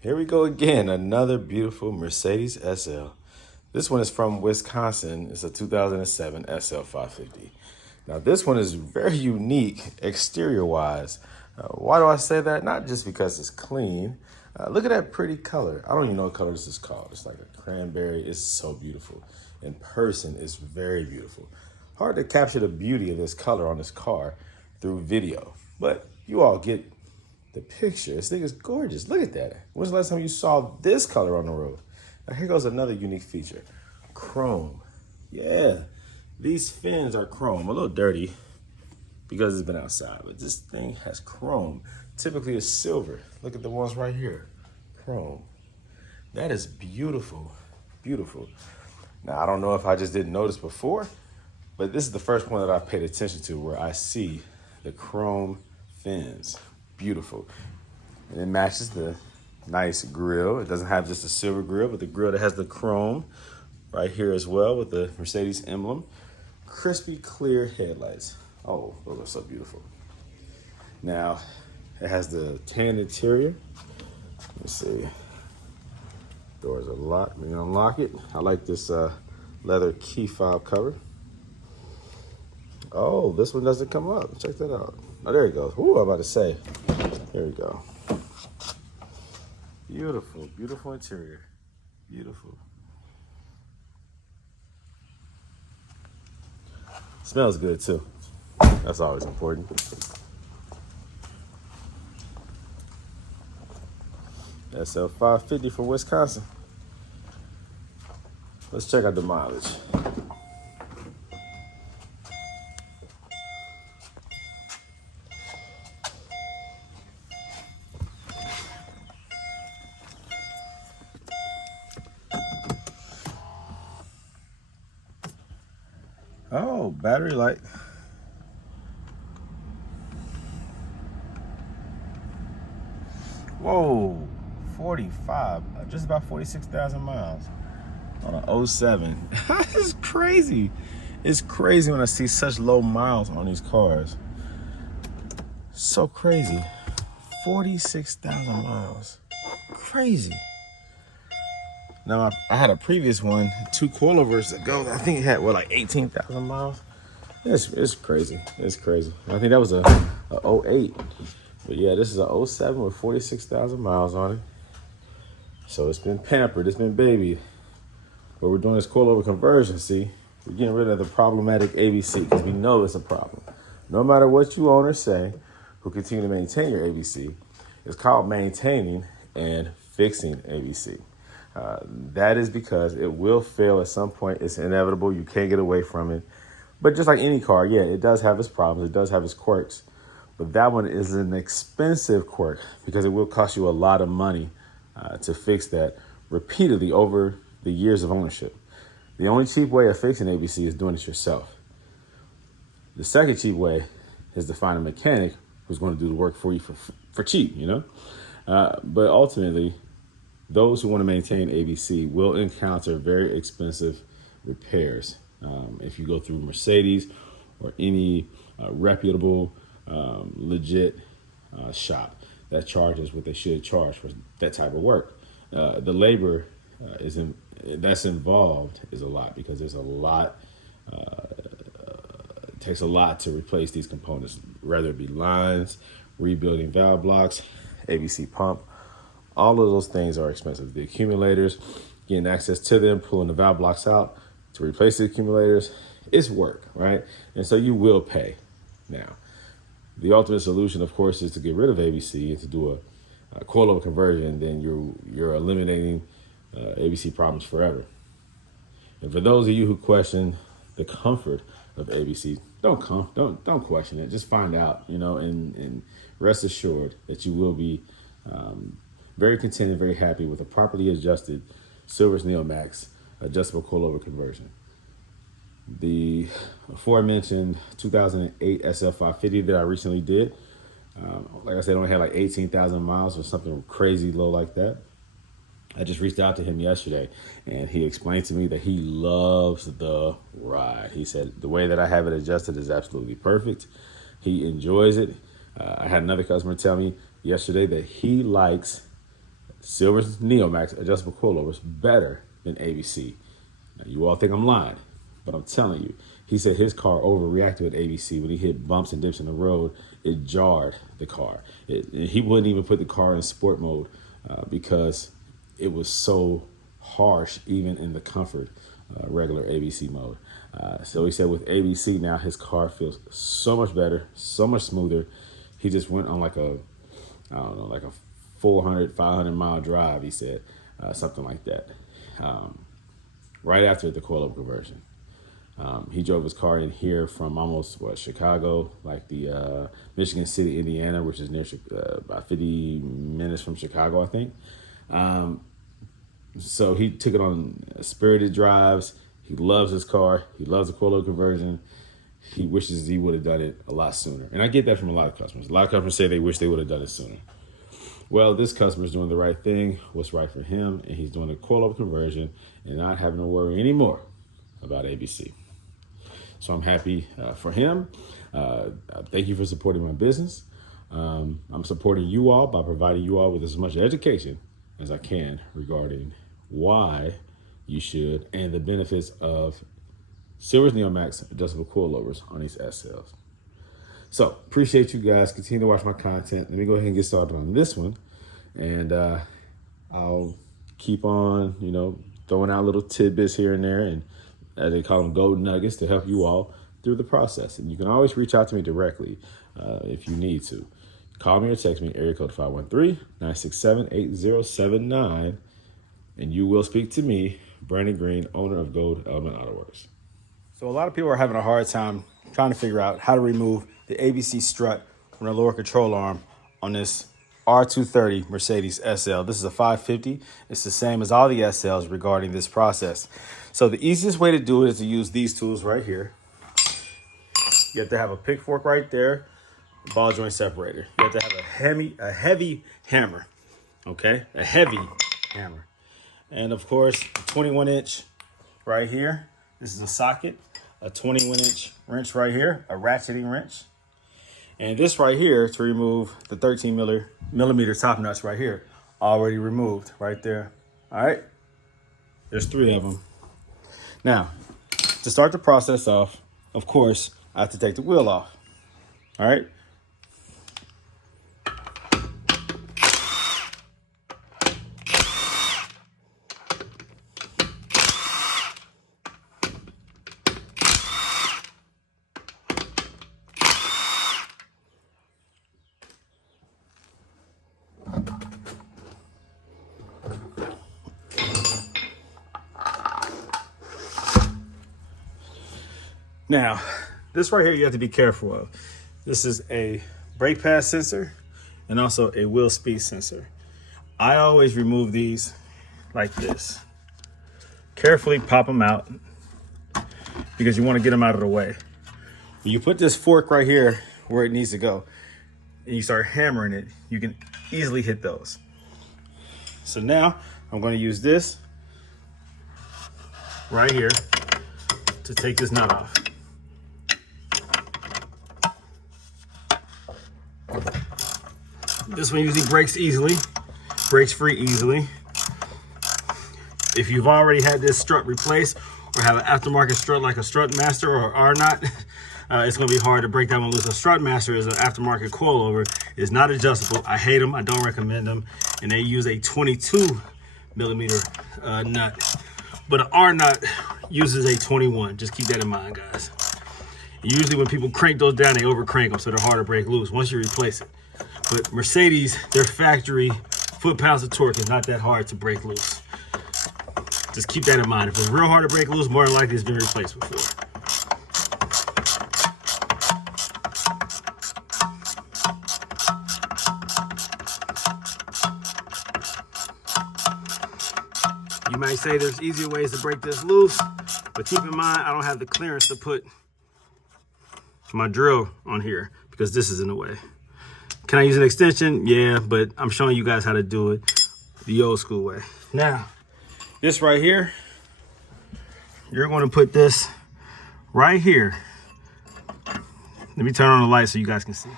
Here we go again, another beautiful Mercedes SL. This one is from Wisconsin. It's a 2007 SL550. Now this one is very unique exterior-wise. Why do I say that? Not just because it's clean. Look at that pretty color. I don't even know what color this is called. It's like a cranberry. It's so beautiful. In person, it's very beautiful. Hard to capture the beauty of this color on this car through video, but you all get the picture. This thing is gorgeous. Look at that. When's the last time you saw this color on the road? Now here goes another unique feature. Chrome. Yeah, these fins are chrome. A little dirty because it's been outside, but this thing has chrome. Typically it's silver. Look at the ones right here. Chrome. That is beautiful. Beautiful. Now I don't know if I just didn't notice before, but this is the first one that I paid attention to where I see the chrome fins. Beautiful. And it matches the nice grille. It doesn't have just a silver grille, but the grille that has the chrome right here as well with the Mercedes emblem. Crispy clear headlights. Oh, those are so beautiful. Now, it has the tan interior. Let's see. Doors are locked. We can unlock it. I like this leather key fob cover. Oh, this one doesn't come up. Check that out. Oh, there it goes. Ooh, I'm about to say. There we go. Beautiful, beautiful interior. Beautiful. Smells good too. That's always important. SL550 from Wisconsin. Let's check out the mileage. Oh, battery light. Whoa, 45, just about 46,000 miles on an 07. It's crazy. It's crazy when I see such low miles on these cars. So crazy. 46,000 miles. Crazy. Now, I had a previous one, 2 coilovers ago. I think it had, what, like 18,000 miles? It's crazy. It's crazy. I think that was a 08. But yeah, this is a 07 with 46,000 miles on it. So it's been pampered. It's been babied. But we're doing this coilover conversion, see? We're getting rid of the problematic ABC because we know it's a problem. No matter what you own or say, who continue to maintain your ABC, it's called maintaining and fixing ABC. That is because it will fail at some point. It's inevitable. You can't get away from it. But just like any car, yeah, it does have its problems. It does have its quirks. But that one is an expensive quirk because it will cost you a lot of money to fix that repeatedly over the years of ownership. The only cheap way of fixing ABC is doing it yourself. The second cheap way is to find a mechanic who's going to do the work for you for cheap, you know? But ultimately, those who want to maintain ABC will encounter very expensive repairs. If you go through Mercedes or any reputable, legit shop that charges what they should charge for that type of work, the labor that's involved is a lot because there's a lot. It takes a lot to replace these components, whether it be lines, rebuilding valve blocks, ABC pump. All of those things are expensive. The accumulators, getting access to them, pulling the valve blocks out to replace the accumulators, it's work, right? And so you will pay. Now, the ultimate solution, of course, is to get rid of ABC and to do a coilover conversion. Then you're eliminating ABC problems forever. And for those of you who question the comfort of ABC, don't question it. Just find out, you know, and rest assured that you will be very content and very happy with a properly adjusted Silver's Neomax adjustable coilover conversion. The aforementioned 2008 SL550 that I recently did, like I said, only had like 18,000 miles or something crazy low like that. I just reached out to him yesterday, and he explained to me that he loves the ride. He said the way that I have it adjusted is absolutely perfect. He enjoys it. I had another customer tell me yesterday that he likes Silver's Neomax adjustable coilovers better than ABC. Now, you all think I'm lying, but I'm telling you, he said his car overreacted with ABC when he hit bumps and dips in the road. It jarred the car. He wouldn't even put the car in sport mode because it was so harsh, even in the comfort regular ABC mode. So he said with ABC now, his car feels so much better, so much smoother. He just went on like a 400, 500 mile drive, he said, something like that. Right after the coilover conversion. He drove his car in here from almost Chicago, like the Michigan City, Indiana, which is near about 50 minutes from Chicago, I think. So he took it on spirited drives. He loves his car. He loves the coilover conversion. He wishes he would have done it a lot sooner. And I get that from a lot of customers. A lot of customers say they wish they would have done it sooner. Well, this customer is doing the right thing, what's right for him, and he's doing the coilover conversion and not having to worry anymore about ABC. So I'm happy for him. Thank you for supporting my business. I'm supporting you all by providing you all with as much education as I can regarding why you should and the benefits of Silver's Neomax adjustable coilovers on these SLs. So appreciate you guys. Continue to watch my content. Let me go ahead and get started on this one, and I'll keep on, throwing out little tidbits here and there, and as they call them, gold nuggets, to help you all through the process. And you can always reach out to me directly if you need to. Call me or text me, area code 513-967-8079, and you will speak to me, Brandon Green, owner of Gold Element Autoworks. So a lot of people are having a hard time trying to figure out how to remove the ABC strut from the lower control arm on this R230 Mercedes SL. This is a 550. It's the same as all the SLs regarding this process. So the easiest way to do it is to use these tools right here. You have to have a pick fork right there, ball joint separator. You have to have a heavy hammer, okay? A heavy hammer. And of course, a 21-inch right here. This is a socket, a 21-inch wrench right here, a ratcheting wrench. And this right here to remove the 13 millimeter top nuts right here, already removed right there. All right, there's 3 of them. Now, to start the process off, of course, I have to take the wheel off. All right. Now, this right here you have to be careful of. This is a brake pad sensor and also a wheel speed sensor. I always remove these like this. Carefully pop them out because you want to get them out of the way. When you put this fork right here where it needs to go and you start hammering it, you can easily hit those. So now I'm going to use this right here to take this nut off. This one usually breaks free easily. If you've already had this strut replaced or have an aftermarket strut like a Strut Master or R-Knot, it's going to be hard to break that one loose. A Strut Master is an aftermarket coilover. It's not adjustable. I hate them. I don't recommend them. And they use a 22 millimeter nut. But an R-Knot uses a 21. Just keep that in mind, guys. Usually when people crank those down, they over crank them, so they're hard to break loose once you replace it. But Mercedes, their factory foot-pounds of torque is not that hard to break loose. Just keep that in mind. If it's real hard to break loose, more than likely it's been replaced before. You might say there's easier ways to break this loose, but keep in mind I don't have the clearance to put my drill on here because this is in the way. Can I use an extension? Yeah, but I'm showing you guys how to do it. the old school way. Now, this right here, you're going to put this right here. Let me turn on the light so you guys can see.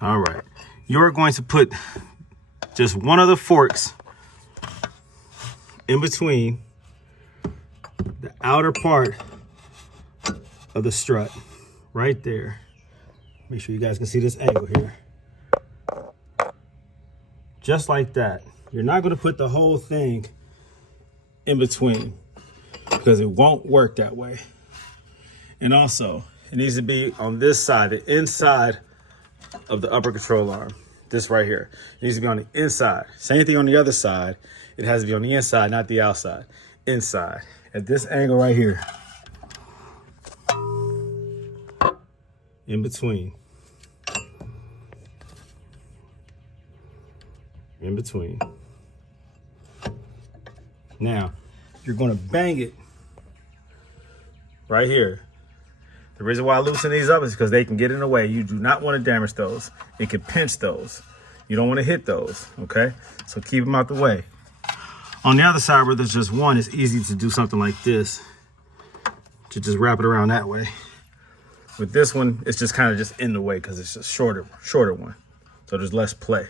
All right. You're going to put just one of the forks in between the outer part of the strut right there. Make sure you guys can see this angle here. Just like that. You're not going to put the whole thing in between because it won't work that way. And also, it needs to be on this side, the inside of the upper control arm. This right here. It needs to be on the inside. Same thing on the other side. It has to be on the inside, not the outside. Inside. At this angle right here. In between. In between. Now, you're going to bang it right here. The reason why I loosen these up is because they can get in the way. You do not want to damage those. It can pinch those. You don't want to hit those, okay? So keep them out the way. On the other side where there's just one, it's easy to do something like this. To just wrap it around that way. With this one, it's just kind of just in the way because it's a shorter one. So there's less play.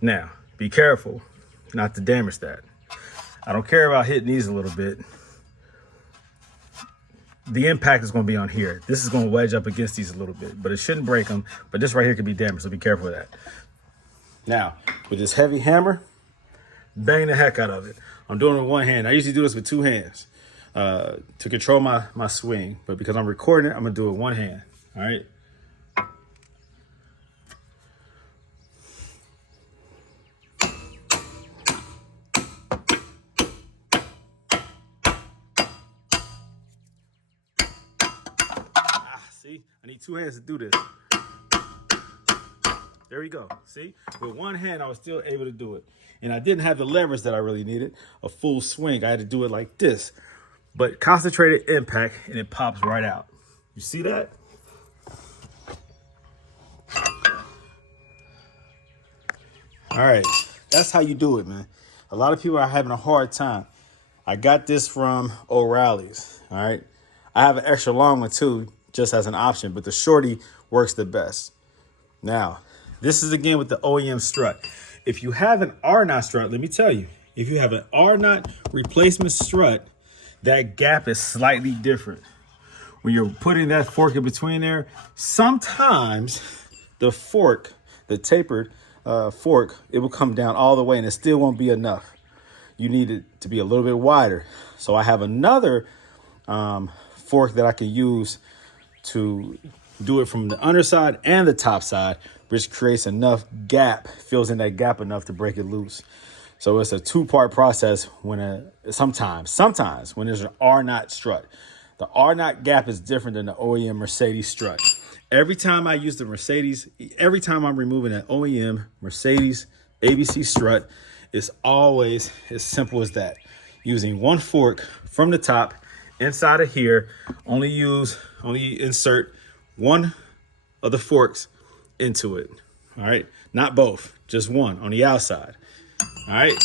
Now, be careful not to damage that. I don't care about hitting these a little bit. The impact is going to be on here. This is going to wedge up against these a little bit, but it shouldn't break them. But this right here could be damaged, so be careful of that. Now, with this heavy hammer, bang the heck out of it. I'm doing it with one hand. I usually do this with two hands to control my swing. But because I'm recording it, I'm going to do it with one hand. All right? See, I need two hands to do this. There we go. See, with one hand, I was still able to do it. And I didn't have the leverage that I really needed, a full swing. I had to do it like this. But concentrated impact, and it pops right out. You see that? All right, that's how you do it, man. A lot of people are having a hard time. I got this from O'Reilly's, all right? I have an extra long one too, just as an option, but the shorty works the best. Now, this is again with the OEM strut. If you have an R-knot strut, let me tell you, if you have an R-knot replacement strut, that gap is slightly different. When you're putting that fork in between there, sometimes the fork, the tapered fork, it will come down all the way and it still won't be enough. You need it to be a little bit wider. So I have another fork that I can use to do it from the underside and the top side, which creates enough gap, fills in that gap enough to break it loose. So it's a two-part process when sometimes when there's an R-knot strut. The R-knot gap is different than the OEM Mercedes strut. Every time I use the Mercedes, every time I'm removing an OEM Mercedes ABC strut, it's always as simple as that. Using one fork from the top inside of here, only insert one of the forks into it. All right, not both, just one on the outside. All right,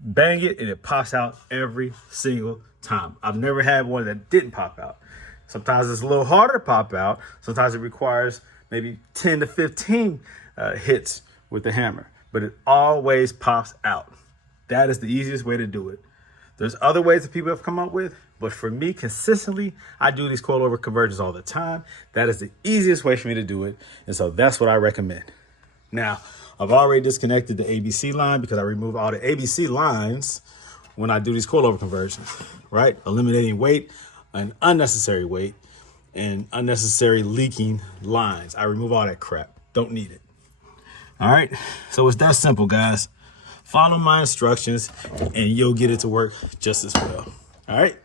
bang it and it pops out every single time. I've never had one that didn't pop out. Sometimes it's a little harder to pop out. Sometimes it requires maybe 10 to 15 hits with the hammer, but it always pops out. That is the easiest way to do it. There's other ways that people have come up with, but for me, consistently, I do these coilover conversions all the time. That is the easiest way for me to do it, and so that's what I recommend. Now, I've already disconnected the ABC line because I remove all the ABC lines when I do these coilover conversions, right? Eliminating weight and unnecessary weight and unnecessary leaking lines. I remove all that crap. Don't need it. All right, so it's that simple, guys. Follow my instructions and you'll get it to work just as well. All right,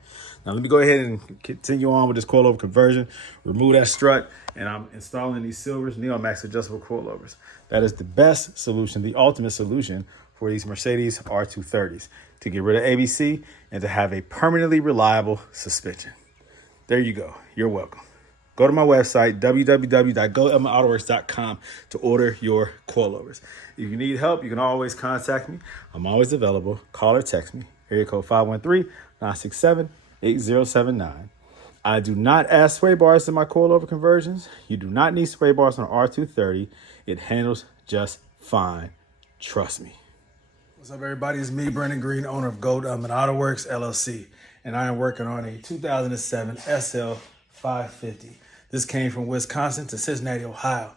now let me go ahead and continue on with this coilover conversion. Remove that strut, and I'm installing these Silvers Neomax adjustable coilovers. That is the best solution, the ultimate solution for these Mercedes R230s to get rid of ABC and to have a permanently reliable suspension. There you go. You're welcome. go to my website, www.goldelementautoworks.com, to order your coilovers. If you need help, you can always contact me. I'm always available. Call or text me. Area code 513-967-8079. I do not add sway bars in my coilover conversions. You do not need sway bars on R230. It handles just fine. Trust me. What's up, everybody? It's me, Brandon Green, owner of Gold Element Autoworks LLC, and I am working on a 2007 SL550. This came from Wisconsin to Cincinnati, Ohio.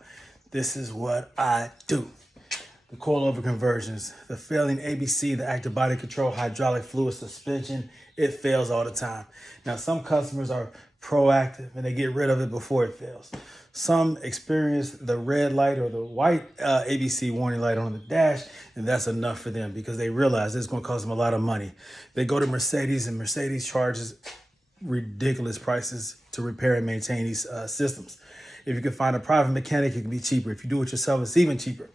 This is what I do. The coilover conversions, the failing ABC, the active body control, hydraulic fluid suspension, it fails all the time. Now, some customers are proactive and they get rid of it before it fails. Some experience the red light or the white ABC warning light on the dash, and that's enough for them because they realize it's going to cost them a lot of money. They go to Mercedes, and Mercedes charges ridiculous prices to repair and maintain these systems. If you can find a private mechanic, it can be cheaper. If you do it yourself, it's even cheaper.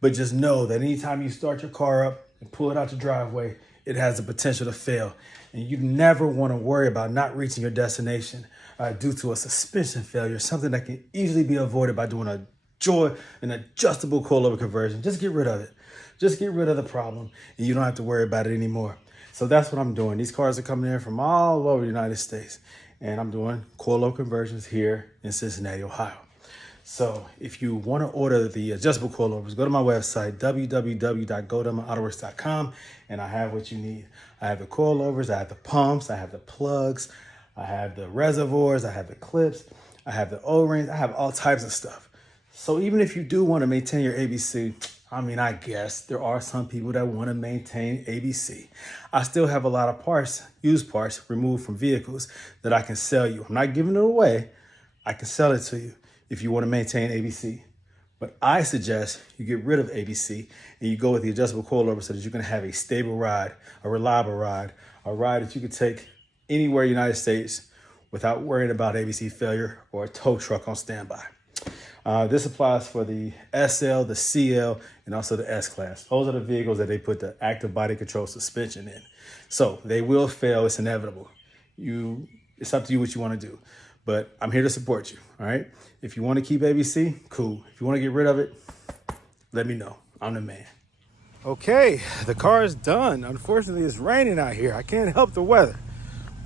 But just know that anytime you start your car up and pull it out the driveway, it has the potential to fail. And you never want to worry about not reaching your destination due to a suspension failure, something that can easily be avoided by doing an adjustable coilover conversion. Just get rid of it. Just get rid of the problem, and you don't have to worry about it anymore. So that's what I'm doing. These cars are coming in from all over the United States, and I'm doing coilover conversions here in Cincinnati, Ohio. So if you want to order the adjustable coilovers, go to my website, www.goldelementautoworks.com, and I have what you need. I have the coilovers, I have the pumps, I have the plugs, I have the reservoirs, I have the clips, I have the O-rings, I have all types of stuff. So even if you do want to maintain your ABC, I guess there are some people that want to maintain ABC. I still have a lot of parts, used parts, removed from vehicles that I can sell you. I'm not giving it away. I can sell it to you if you want to maintain ABC. But I suggest you get rid of ABC and you go with the adjustable coilover so that you can have a stable ride, a reliable ride, a ride that you can take anywhere in the United States without worrying about ABC failure or a tow truck on standby. This applies for the SL, the CL, and also the S-Class. Those are the vehicles that they put the active body control suspension in. So they will fail, it's inevitable. It's up to you what you want to do. But I'm here to support you, all right? If you want to keep ABC, cool. If you want to get rid of it, let me know. I'm the man. Okay, the car is done. Unfortunately, it's raining out here. I can't help the weather,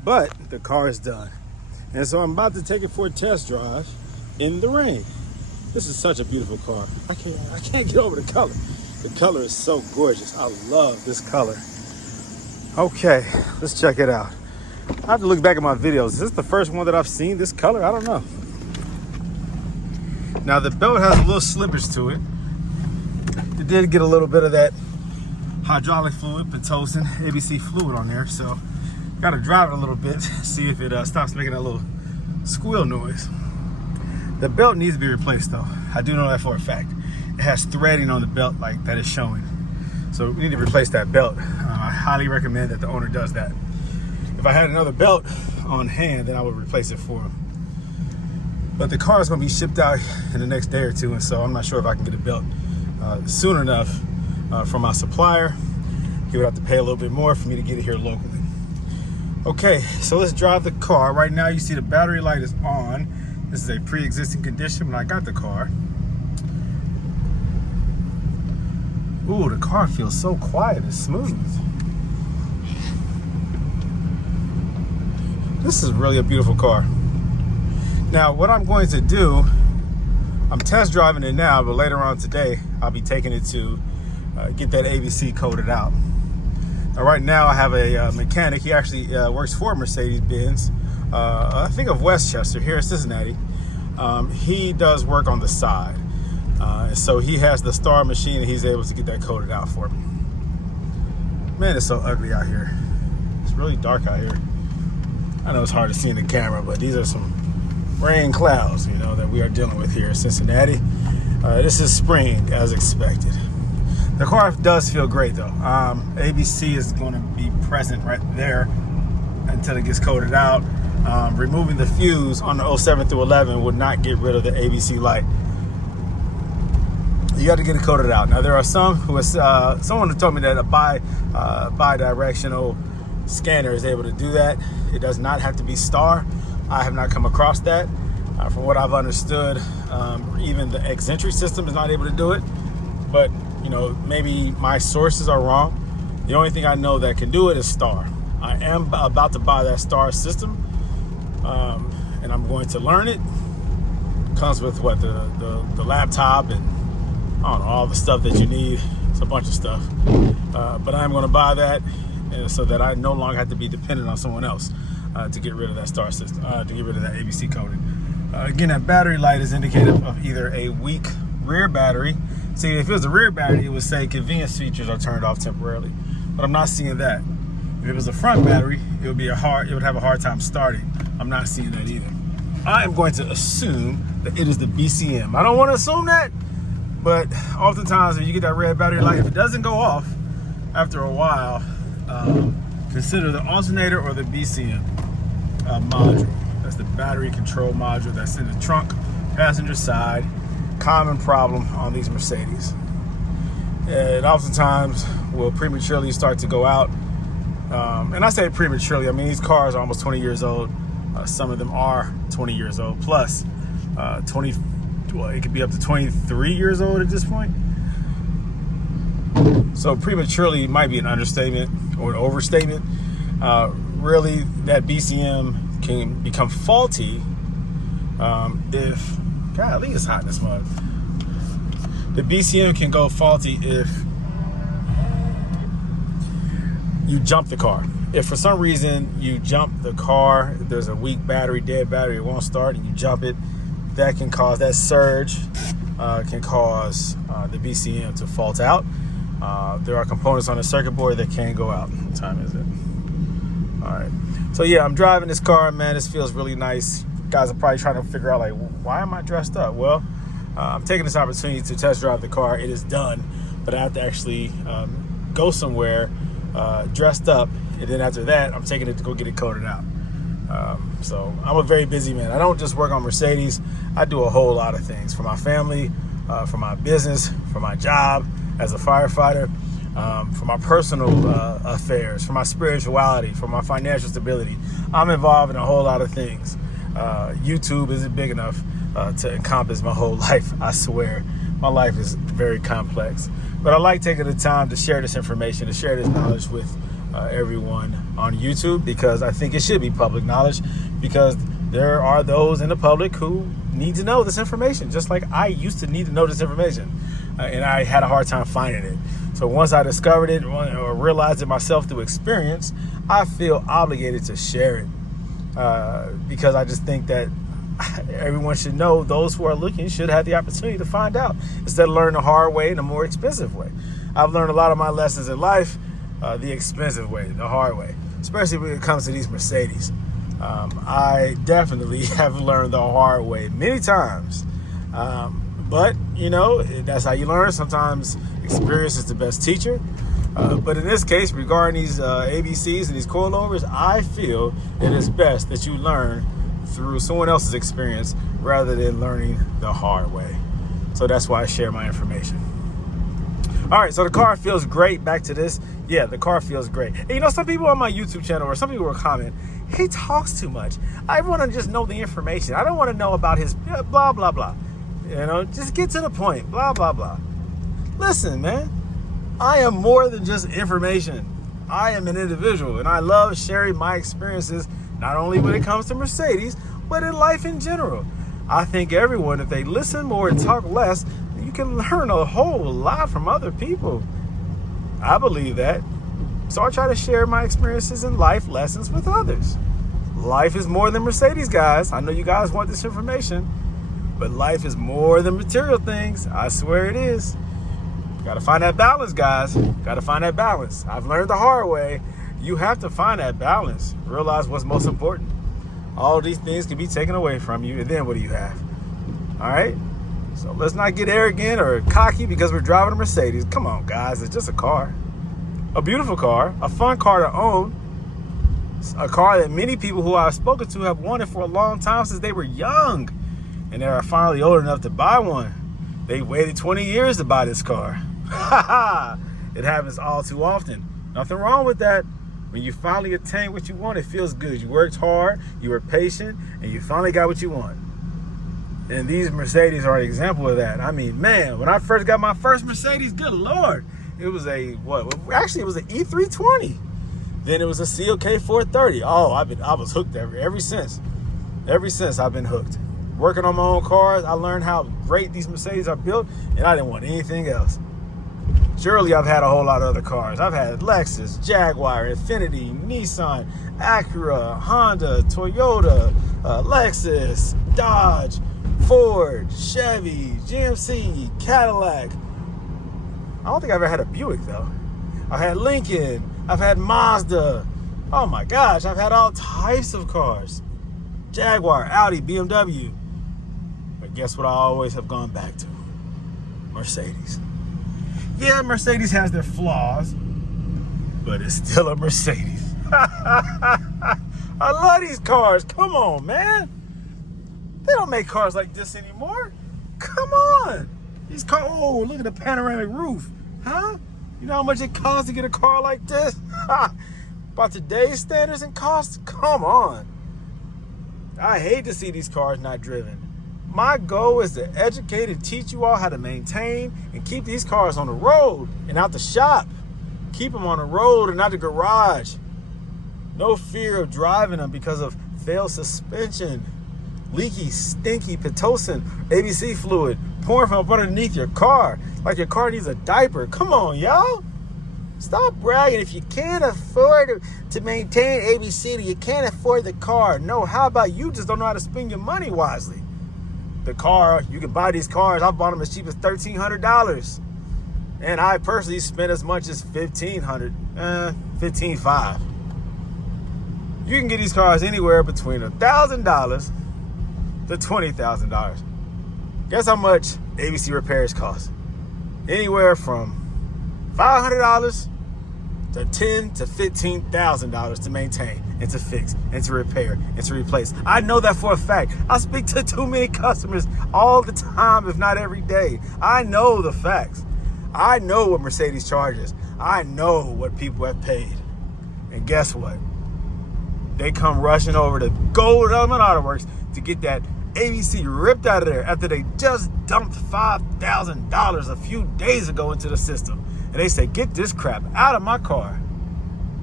but the car is done. And so I'm about to take it for a test drive in the rain. This is such a beautiful car. I can't get over the color. The color is so gorgeous. I love this color. Okay, let's check it out. I have to look back at my videos. Is this the first one that I've seen this color? I don't know. Now the belt has a little slippage to it. It did get a little bit of that hydraulic fluid, Pitocin, ABC fluid on there. So got to drive it a little bit, see if it stops making that little squeal noise. The belt needs to be replaced though. I do know that for a fact. It has threading on the belt like that is showing. So we need to replace that belt. I highly recommend that the owner does that. If I had another belt on hand, then I would replace it for him. But the car is going to be shipped out in the next day or two, and so I'm not sure if I can get a belt soon enough from my supplier. He would have to pay a little bit more for me to get it here locally. Okay, so let's drive the car. Right now you see the battery light is on. This is a pre-existing condition when I got the car. Ooh, the car feels so quiet and smooth. This is really a beautiful car. Now, what I'm going to do, I'm test driving it now, but later on today, I'll be taking it to get that ABC coded out. Now, right now, I have a mechanic. He actually works for Mercedes-Benz, I think of Westchester, here in Cincinnati. He does work on the side. So he has the Star machine, and he's able to get that coded out for me. Man, it's so ugly out here. It's really dark out here. I know it's hard to see in the camera, but these are some rain clouds, that we are dealing with here in Cincinnati. This is spring, as expected. The car does feel great, though. ABC is going to be present right there until it gets coded out. Removing the fuse on the 07 through 11 would not get rid of the ABC light. You got to get it coded out. Now, there are some who someone who told me that a bi-directional scanner is able to do that. It does not have to be Star. I have not come across that. From what I've understood, even the X-Entry system is not able to do it. But, you know, maybe my sources are wrong. The only thing I know that can do it is Star. I am about to buy that Star system, and I'm going to learn it. Comes with what, the laptop and I don't know, all the stuff that you need. It's a bunch of stuff. But I'm going to buy that so that I no longer have to be dependent on someone else to get rid of that Star system, to get rid of that ABC coding. Again, that battery light is indicative of either a weak rear battery. See, if it was a rear battery, it would say convenience features are turned off temporarily. But I'm not seeing that. If it was a front battery, it would have a hard time starting. I'm not seeing that either. I am going to assume that it is the BCM. I don't want to assume that, but oftentimes when you get that red battery light, if it doesn't go off after a while, consider the alternator or the BCM module. That's the battery control module that's in the trunk, passenger side. Common problem on these Mercedes. It oftentimes will prematurely start to go out. And I say prematurely, I mean these cars are almost 20 years old. Some of them are 20 years old plus. It could be up to 23 years old at this point. So prematurely might be an understatement or an overstatement. Really, that BCM can become faulty if, golly, it's hot in this mug. The BCM can go faulty if you jump the car. If for some reason you jump the car, there's a weak battery, dead battery, it won't start, and you jump it, that can cause, that surge can cause the BCM to fault out. There are components on the circuit board that can go out. What time is it? All right. So yeah, I'm driving this car, man. This feels really nice. You guys are probably trying to figure out, like, why am I dressed up? Well, I'm taking this opportunity to test drive the car. It is done, but I have to actually go somewhere dressed up, and then after that, I'm taking it to go get it coated out. So I'm a very busy man. I don't just work on Mercedes. I do a whole lot of things for my family, for my business, for my job as a firefighter, for my personal affairs, for my spirituality, for my financial stability. I'm involved in a whole lot of things. YouTube isn't big enough to encompass my whole life, I swear. My life is very complex. But I like taking the time to share this information, to share this knowledge with everyone on YouTube, because I think it should be public knowledge, because there are those in the public who need to know this information, just like I used to need to know this information, and I had a hard time finding it. So once I discovered it or realized it myself through experience, I feel obligated to share it, because I just think that everyone should know. Those who are looking should have the opportunity to find out instead of learning the hard way and the more expensive way. I've learned a lot of my lessons in life the expensive way, the hard way, especially when it comes to these Mercedes. I definitely have learned the hard way many times, but you know, that's how you learn. Sometimes experience is the best teacher, but in this case, regarding these ABCs and these coilovers, I feel it is best that you learn through someone else's experience rather than learning the hard way. So that's why I share my information. All right, so the car feels great. Back to this. Yeah, the car feels great. And you know, some people on my YouTube channel, or some people will comment, he talks too much. I want to just know the information. I don't want to know about his blah, blah, blah. You know, just get to the point, blah, blah, blah. Listen, man, I am more than just information. I am an individual, and I love sharing my experiences, not only when it comes to Mercedes, but in life in general. I think everyone, if they listen more and talk less, you can learn a whole lot from other people. I believe that. So I try to share my experiences and life lessons with others. Life is more than Mercedes, guys. I know you guys want this information, but life is more than material things. I swear it is. Got to find that balance, guys. Got to find that balance. I've learned the hard way. You have to find that balance. Realize what's most important. All these things can be taken away from you, and then what do you have? All right? So let's not get arrogant or cocky because we're driving a Mercedes. Come on, guys. It's just a car. A beautiful car. A fun car to own. A car that many people who I've spoken to have wanted for a long time since they were young. And they are finally old enough to buy one. They waited 20 years to buy this car. It happens all too often. Nothing wrong with that. When you finally attain what you want, it feels good. You worked hard, you were patient, and you finally got what you want. And these Mercedes are an example of that. I mean, man, when I first got my first Mercedes, good Lord, it was a, what? Actually, it was an E320. Then it was a CLK 430. Oh, I was hooked ever since. Ever since I've been hooked. Working on my own cars, I learned how great these Mercedes are built, and I didn't want anything else. Surely I've had a whole lot of other cars. I've had Lexus, Jaguar, Infiniti, Nissan, Acura, Honda, Toyota, Lexus, Dodge, Ford, Chevy, GMC, Cadillac. I don't think I've ever had a Buick though. I've had Lincoln, I've had Mazda. Oh my gosh, I've had all types of cars. Jaguar, Audi, BMW. But guess what I always have gone back to? Mercedes. Yeah, Mercedes has their flaws, but it's still a Mercedes. I love these cars. Come on, man. They don't make cars like this anymore. Come on. These cars, oh, look at the panoramic roof. Huh? You know how much it costs to get a car like this? By today's standards and costs? Come on. I hate to see these cars not driven. My goal is to educate and teach you all how to maintain and keep these cars on the road and out the shop. Keep them on the road and out the garage. No fear of driving them because of failed suspension, leaky, stinky Pitocin ABC fluid pouring from up underneath your car like your car needs a diaper. Come on, y'all. Stop bragging. If you can't afford to maintain ABC, you can't afford the car. No, how about you just don't know how to spend your money wisely? The car, you can buy these cars. I've bought them as cheap as $1,300. And I personally spent as much as $1,500, $15,500. You can get these cars anywhere between $1,000 to $20,000. Guess how much ABC repairs cost? Anywhere from $500 to $10,000 to $15,000 to maintain and to fix and to repair and to replace. I know that for a fact. I speak to too many customers all the time, if not every day. I know the facts. I know what Mercedes charges. I know what people have paid. And guess what? They come rushing over to Gold Element Autoworks to get that ABC ripped out of there after they just dumped $5,000 a few days ago into the system. And they say, get this crap out of my car.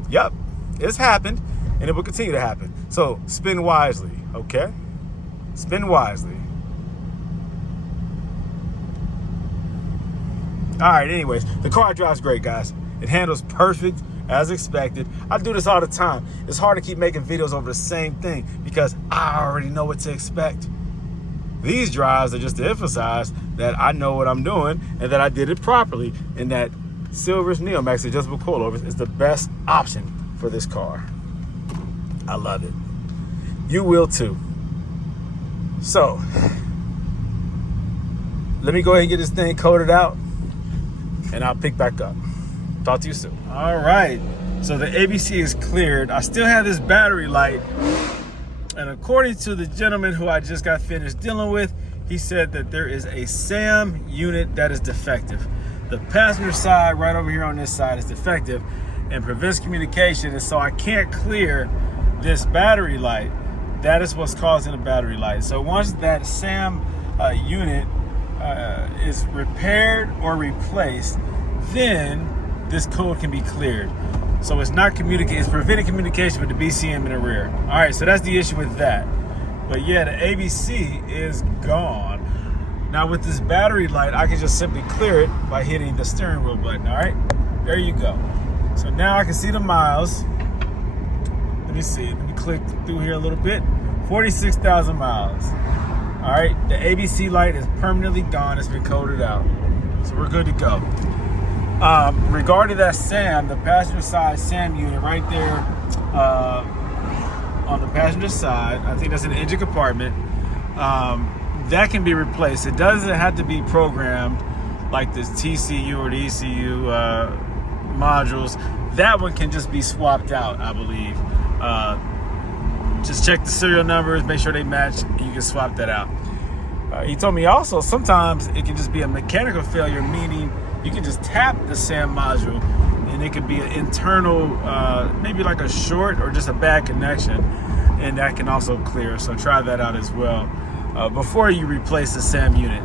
Yep, it's happened, and it will continue to happen. So spend wisely, okay? Spend wisely. All right, anyways, the car drives great, guys. It handles perfect as expected. I do this all the time. It's hard to keep making videos over the same thing because I already know what to expect. These drives are just to emphasize that I know what I'm doing and that I did it properly, and that Silver's Neomax adjustable coilovers is the best option for this car. I love it. You will too. So, let me go ahead and get this thing coated out, and I'll pick back up. Talk to you soon. All right, so the ABC is cleared. I still have this battery light, and according to the gentleman who I just got finished dealing with, he said that there is a SAM unit that is defective. The passenger side right over here on this side is defective and prevents communication, and so I can't clear this battery light. That is what's causing the battery light. So once that SAM unit is repaired or replaced, then this code can be cleared. So it's not communicating, it's preventing communication with the BCM in the rear. All right, so that's the issue with that. But yeah, the ABC is gone. Now with this battery light, I can just simply clear it by hitting the steering wheel button, all right? There you go. So now I can see the miles. Let me see, let me click through here a little bit. 46,000 miles. All right, the ABC light is permanently gone. It's been coded out. So we're good to go. Regarding that SAM, the passenger side SAM unit right there on the passenger side, I think that's an engine compartment, that can be replaced. It doesn't have to be programmed like this TCU or the ECU modules. That one can just be swapped out, I believe. Just check the serial numbers, make sure they match, and you can swap that out. He told me also sometimes it can just be a mechanical failure, meaning you can just tap the SAM module and it could be an internal, maybe like a short or just a bad connection, and that can also clear. So try that out as well. before you replace the SAM unit,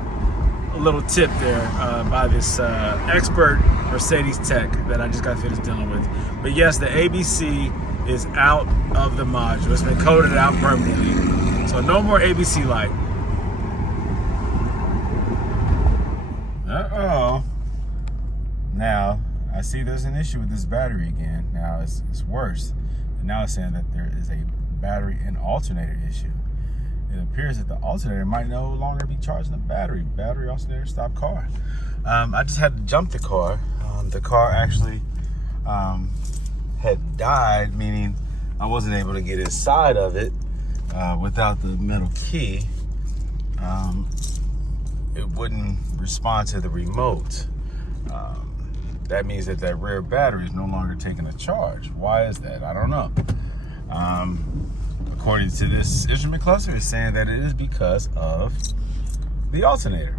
a little tip there by this expert Mercedes tech that I just got finished dealing with. But yes, the ABC is out of the module. It's been coded out permanently. So no more ABC light. Uh-oh. Now, I see there's an issue with this battery again. Now it's worse. And now it's saying that there is a battery and alternator issue. It appears that the alternator might no longer be charging the battery. Battery, alternator, stop car. I just had to jump the car. The car actually had died, meaning I wasn't able to get inside of it without the metal key. It wouldn't respond to the remote. That means that that rear battery is no longer taking a charge. Why is that? I don't know. According to this instrument cluster, it's saying that it is because of the alternator.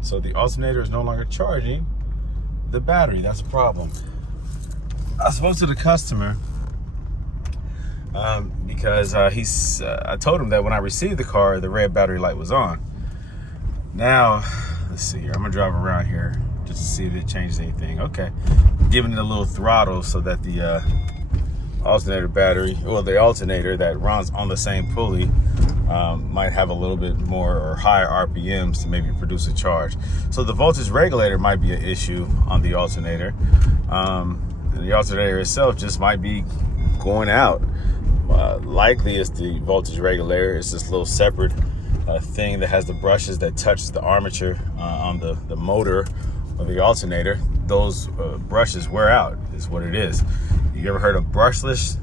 So the alternator is no longer charging the battery. That's a problem. I spoke to the customer because I told him that when I received the car, the red battery light was on. Now, let's see here. I'm gonna drive around here just to see if it changes anything. Okay, giving it a little throttle so that the alternator battery, or the alternator that runs on the same pulley, might have a little bit more or higher RPMs to maybe produce a charge. So the voltage regulator might be an issue on the alternator. The alternator itself just might be going out. Likely it's the voltage regulator. It's this little separate thing that has the brushes that touches the armature on the motor of the alternator. Those brushes wear out, is what it is. You ever heard of brushless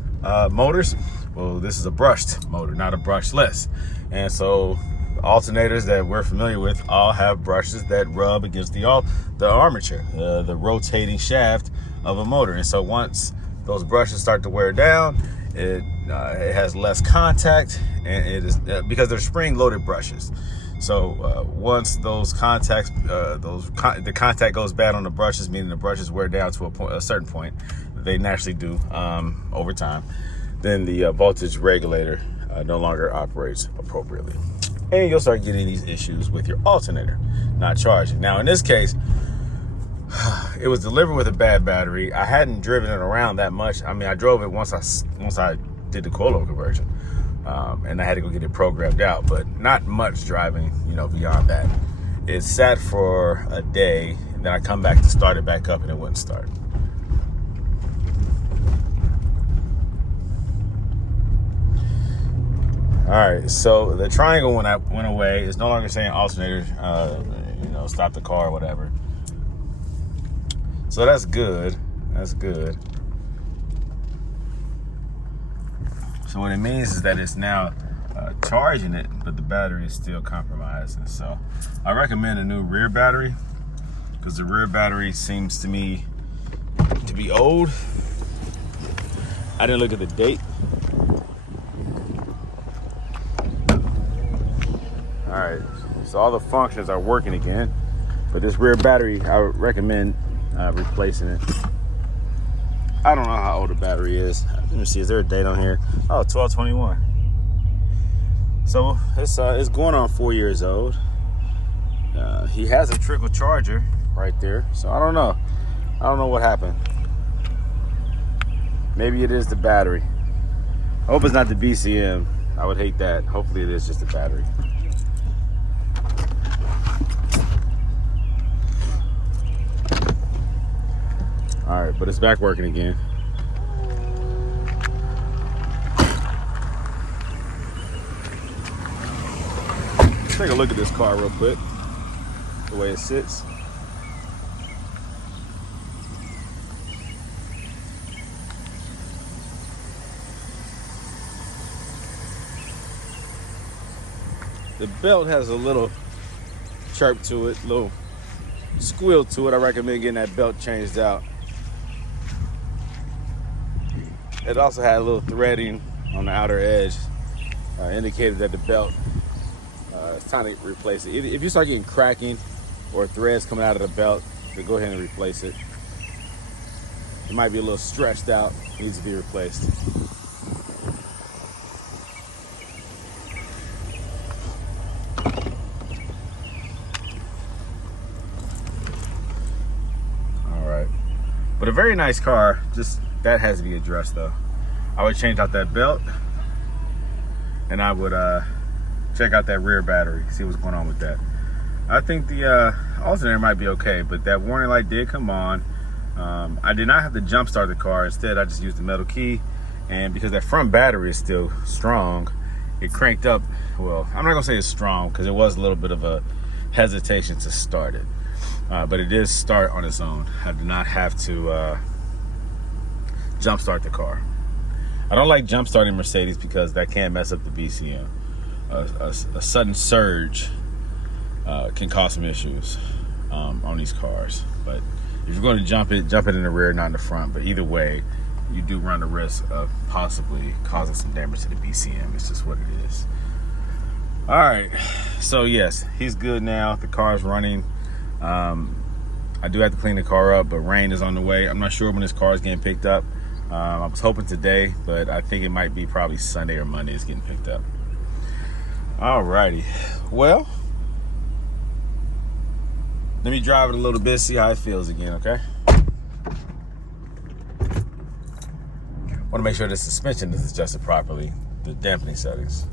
motors? Well, this is a brushed motor, not a brushless. And so alternators that we're familiar with all have brushes that rub against the armature, the rotating shaft of a motor. And so once those brushes start to wear down, it has less contact, and it is because they're spring-loaded brushes. So once those contacts, the contact goes bad on the brushes, meaning the brushes wear down to a certain point, they naturally do over time, then the voltage regulator no longer operates appropriately. And you'll start getting these issues with your alternator not charging. Now, in this case, it was delivered with a bad battery. I hadn't driven it around that much. I mean, I drove it once I did the coilover conversion. And I had to go get it programmed out, but not much driving, beyond that. It sat for a day, and then I come back to start it back up, and it wouldn't start. All right, so the triangle went away. It's no longer saying alternator, stop the car or whatever. So that's good. That's good. So what it means is that it's now charging it, but the battery is still compromised. And so I recommend a new rear battery, because the rear battery seems to me to be old. I didn't look at the date. All right, so all the functions are working again, but this rear battery, I would recommend replacing it. I don't know how old the battery is. Let me see, is there a date on here? Oh, 12/21. So it's going on 4 years old. He has a trickle charger right there. So I don't know. I don't know what happened. Maybe it is the battery. I hope it's not the BCM. I would hate that. Hopefully it is just the battery. All right, but it's back working again. Let's take a look at this car real quick, the way it sits. The belt has a little chirp to it, little squeal to it. I recommend getting that belt changed out. It also had a little threading on the outer edge, indicated that the belt, it's time to replace it. If you start getting cracking or threads coming out of the belt, then go ahead and replace it. It might be a little stretched out, needs to be replaced. But a very nice car. Just that has to be addressed though. I would change out that belt, and I would check out that rear battery, see what's going on with that. I think the alternator might be okay, but that warning light did come on. I did not have to jump start the car. Instead, I just used the metal key, and because that front battery is still strong, it cranked up. Well, I'm not gonna say it's strong because it was a little bit of a hesitation to start it, but it did start on its own. I did not have to jump start the car. I don't like jump starting Mercedes because that can mess up the BCM. A sudden surge can cause some issues on these cars. But if you're going to jump it in the rear, not in the front. But either way, you do run the risk of possibly causing some damage to the BCM. It's just what it is. All right, so yes, he's good now. The car's running. I do have to clean the car up, but rain is on the way. I'm not sure when this car is getting picked up. I was hoping today, but I think it might be probably Sunday or Monday it's getting picked up. Alrighty, well, let me drive it a little bit, see how it feels again, okay? Want to make sure the suspension is adjusted properly, the dampening settings.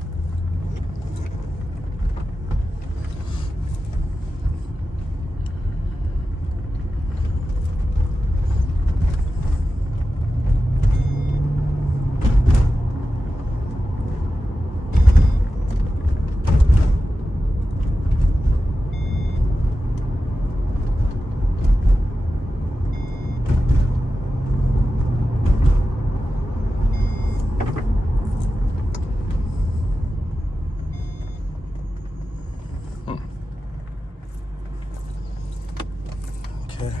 Okay.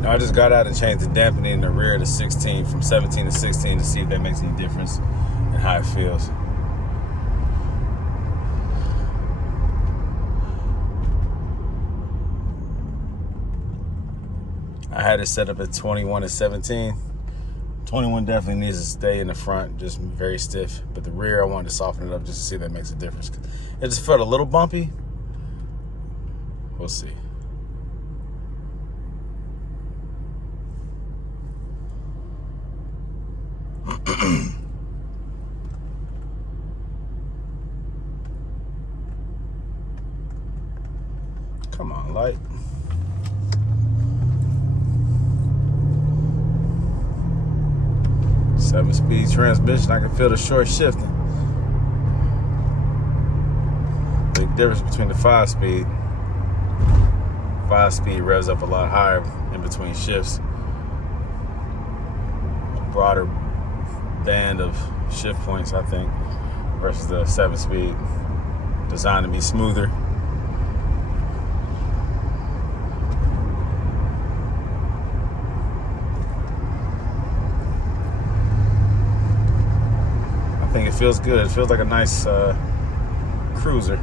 Now I just got out and changed the dampening in the rear to 16, from 17 to 16, to see if that makes any difference in how it feels. I had it set up at 21 and 17. 21 definitely needs to stay in the front, just very stiff. But the rear, I wanted to soften it up just to see if that makes a difference. It just felt a little bumpy. We'll see. Come on, light. Seven-speed transmission, I can feel the short shifting. Big difference between the 5-speed. 5-speed revs up a lot higher in between shifts. A broader band of shift points, I think, versus the 7-speed, designed to be smoother. I think it feels good. It feels like a nice cruiser.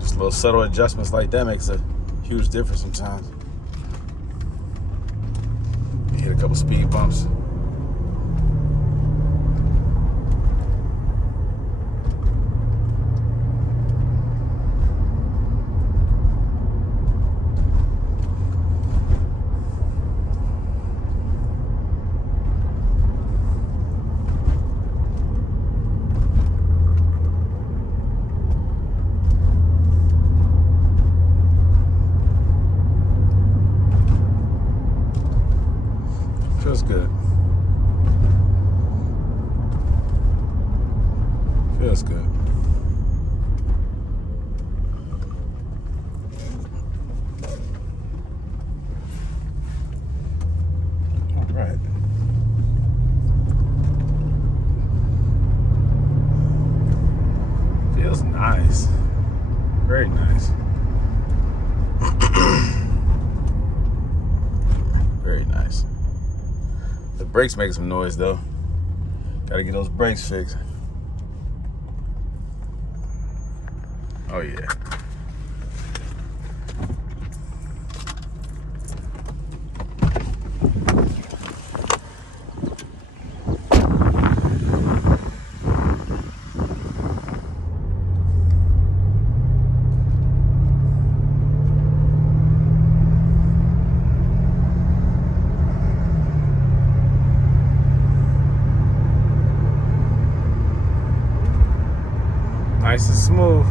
Just little subtle adjustments like that makes a huge difference sometimes. You hit a couple speed bumps. Feels good. Feels good. All right. Feels nice. Very nice. Very nice. The brakes make some noise though. Gotta get those brakes fixed. Oh yeah. Nice and smooth.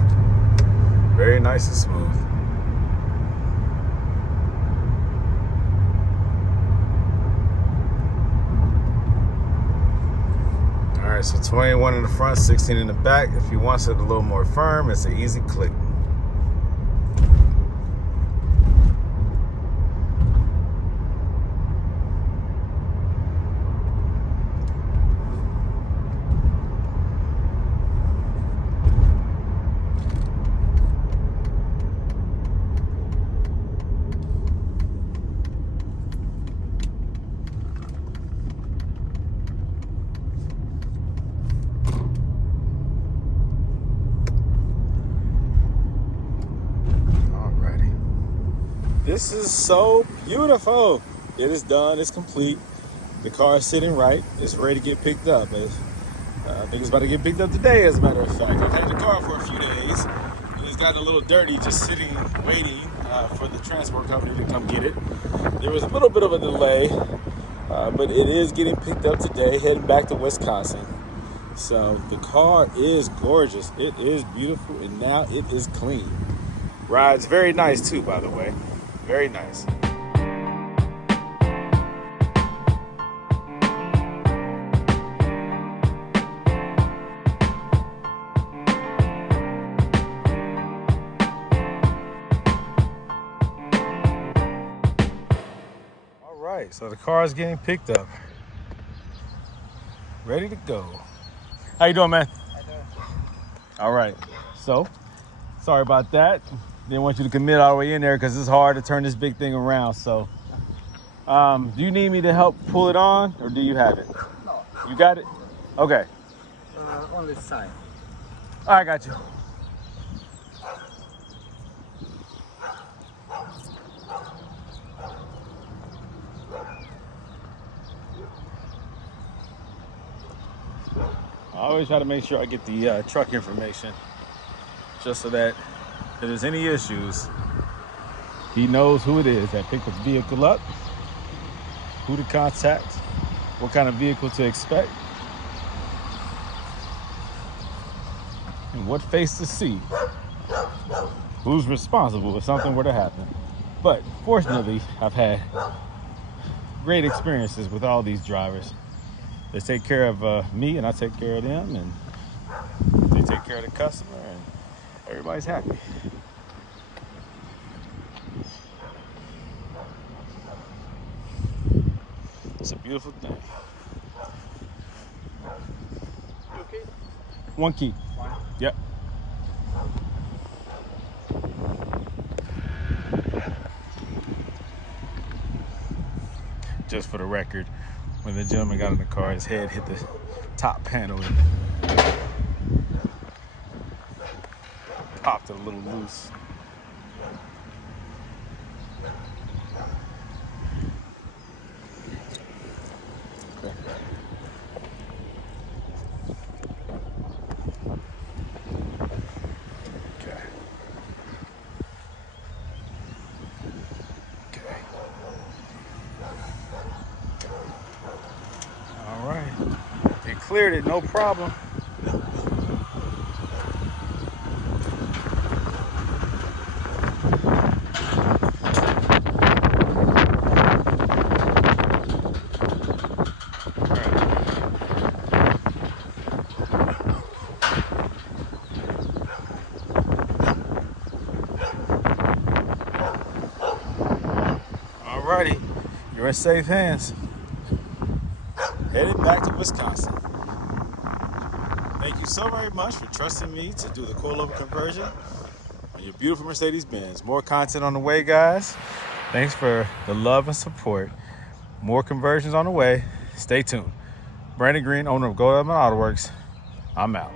Very nice and smooth. All right, so 21 in the front, 16 in the back. If you want it a little more firm, it's an easy click. This is so beautiful. It is done, it's complete. The car is sitting right. It's ready to get picked up. I think it's about to get picked up today, as a matter of fact. I've had the car for a few days, and it's gotten a little dirty just sitting, waiting for the transport company to come get it. There was a little bit of a delay, but it is getting picked up today, heading back to Wisconsin. So the car is gorgeous. It is beautiful, and now it is clean. Rides very nice too, by the way. Very nice. All right, so the car is getting picked up. Ready to go. How you doing, man? How you doing? All right, so sorry about that. Didn't want you to commit all the way in there because it's hard to turn this big thing around. So, do you need me to help pull it on, or do you have it? No. You got it? Okay. Only side. All right, got you. I always try to make sure I get the truck information, just so that if there's any issues, he knows who it is that picked the vehicle up, who to contact, what kind of vehicle to expect, and what face to see. Who's responsible if something were to happen. But fortunately, I've had great experiences with all these drivers. They take care of me, and I take care of them, and they take care of the customer, and everybody's happy. It's a beautiful thing. Okay. One key. One. Yep. Just for the record, when the gentleman got in the car, his head hit the top panel and popped it a little loose. Okay. Okay. Okay. All right. They cleared it, no problem. Alrighty, you're in safe hands. Headed back to Wisconsin. Thank you so very much for trusting me to do the coilover conversion on your beautiful Mercedes-Benz. More content on the way, guys. Thanks for the love and support. More conversions on the way. Stay tuned. Brandon Green, owner of Gold Element Autoworks. I'm out.